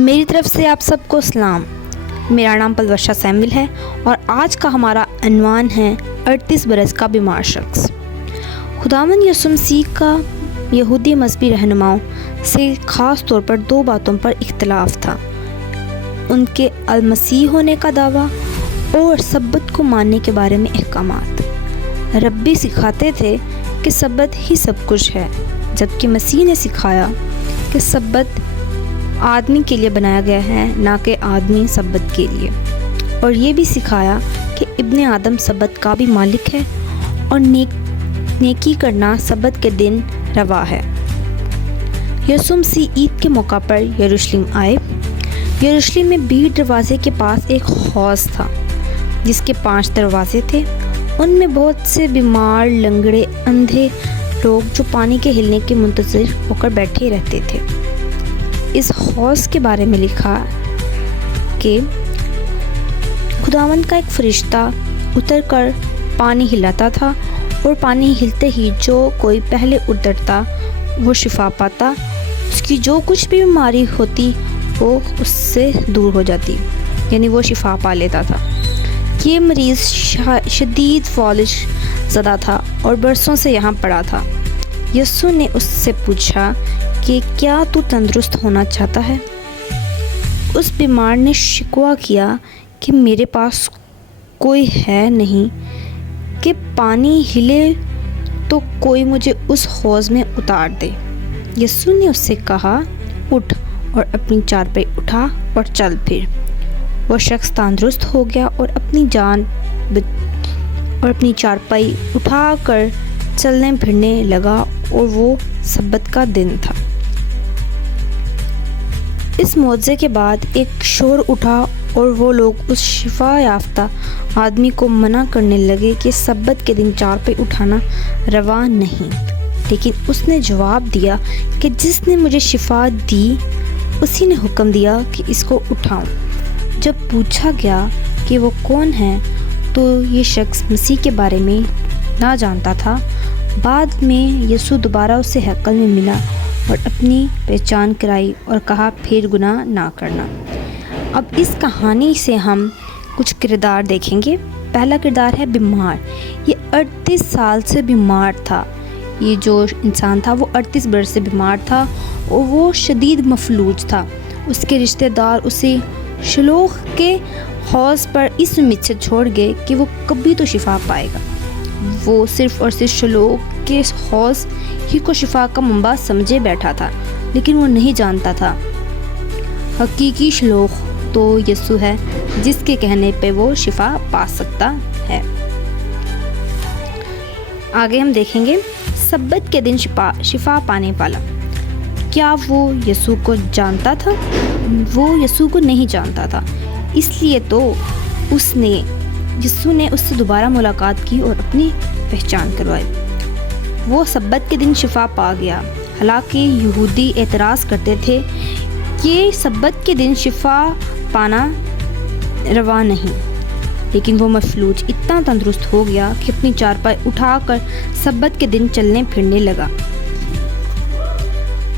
میری طرف سے آپ سب کو سلام۔ میرا نام پلوشا سیمول ہے اور آج کا ہمارا عنوان ہے 38 برس کا بیمار شخص۔ خداوند یسوع مسیح کا یہودی مذہبی رہنماؤں سے خاص طور پر دو باتوں پر اختلاف تھا: ان کے المسیح ہونے کا دعویٰ اور سبت کو ماننے کے بارے میں احکامات۔ ربی سکھاتے تھے کہ سبت ہی سب کچھ ہے، جبکہ مسیح نے سکھایا کہ سبت آدمی کے لیے بنایا گیا ہے، نہ کہ آدمی سبت کے لیے، اور یہ بھی سکھایا کہ ابن آدم سبت کا بھی مالک ہے اور نیکی کرنا سبت کے دن روا ہے۔ یسوع مسیح عید کے موقع پر یروشلم آئے۔ یروشلم میں بھیڑ دروازے کے پاس ایک حوض تھا جس کے 5 دروازے تھے۔ ان میں بہت سے بیمار، لنگڑے، اندھے لوگ جو پانی کے ہلنے کے منتظر ہو کر بیٹھے رہتے تھے۔ اس حوض کے بارے میں لکھا کہ خداوند کا ایک فرشتہ اتر کر پانی ہلاتا تھا، اور پانی ہلتے ہی جو کوئی پہلے اترتا وہ شفا پاتا، اس کی جو کچھ بھی بیماری ہوتی وہ اس سے دور ہو جاتی، یعنی وہ شفا پا لیتا تھا۔ یہ مریض شدید فالج زدہ تھا اور برسوں سے یہاں پڑا تھا۔ یسوع نے اس سے پوچھا کہ کیا تو تندرست ہونا چاہتا ہے؟ اس بیمار نے شکوہ کیا کہ میرے پاس کوئی ہے نہیں کہ پانی ہلے تو کوئی مجھے اس حوض میں اتار دے۔ یسوع نے اس سے کہا، اٹھ اور اپنی چارپائی اٹھا اور چل پھر۔ وہ شخص تندرست ہو گیا اور اپنی چارپائی اٹھا کر چلنے پھرنے لگا، اور وہ سبت کا دن تھا۔ اس معجزے کے بعد ایک شور اٹھا اور وہ لوگ اس شفا یافتہ آدمی کو منع کرنے لگے کہ سبت کے دن چارپائی اٹھانا روا نہیں، لیکن اس نے جواب دیا کہ جس نے مجھے شفا دی اسی نے حکم دیا کہ اس کو اٹھاؤں۔ جب پوچھا گیا کہ وہ کون ہے تو یہ شخص مسیح کے بارے میں نہ جانتا تھا۔ بعد میں یسوع دوبارہ اسے ہیکل میں ملا اور اپنی پہچان کرائی اور کہا، پھر گناہ نہ کرنا۔ اب اس کہانی سے ہم کچھ کردار دیکھیں گے۔ پہلا کردار ہے بیمار۔ یہ 38 سال سے بیمار تھا۔ یہ جو انسان تھا وہ 38 برس سے بیمار تھا اور وہ شدید مفلوج تھا۔ اس کے رشتہ دار اسے شلوخ کے حوض پر اس امید سے چھوڑ گئے کہ وہ کبھی تو شفا پائے گا۔ وہ صرف اور صرف شلوخ کے حوض ہی کو شفا کا منبع سمجھے بیٹھا تھا، لیکن وہ نہیں جانتا تھا حقیقی شلوخ تو یسوع ہے، جس کے کہنے پہ وہ شفا پا سکتا ہے۔ آگے ہم دیکھیں گے سبت کے دن شفا پانے والا۔ کیا وہ یسوع کو جانتا تھا؟ وہ یسوع کو نہیں جانتا تھا، اس لیے تو یسوع نے اس سے دوبارہ ملاقات کی اور اپنی پہچان کروائی۔ وہ سبت کے دن شفا پا گیا، حالانکہ یہودی اعتراض کرتے تھے کہ سبت کے دن شفا پانا روا نہیں، لیکن وہ مفلوج اتنا تندرست ہو گیا کہ اپنی چارپائی اٹھا کر سبت کے دن چلنے پھرنے لگا۔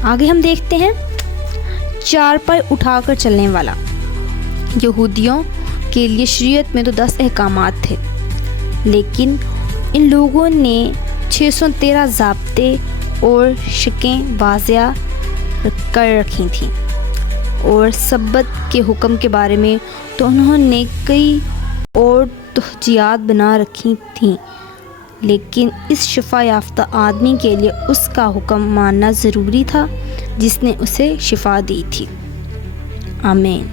آگے ہم دیکھتے ہیں چارپائی اٹھا کر چلنے والا۔ یہودیوں کے لیے شریعت میں تو 10 احکامات تھے، لیکن ان لوگوں نے 613 ضابطے اور شکیں واضح کر رکھی تھیں، اور سبت کے حکم کے بارے میں تو انہوں نے کئی اور تہذیات بنا رکھی تھیں، لیکن اس شفا یافتہ آدمی کے لیے اس کا حکم ماننا ضروری تھا جس نے اسے شفا دی تھی۔ آمین۔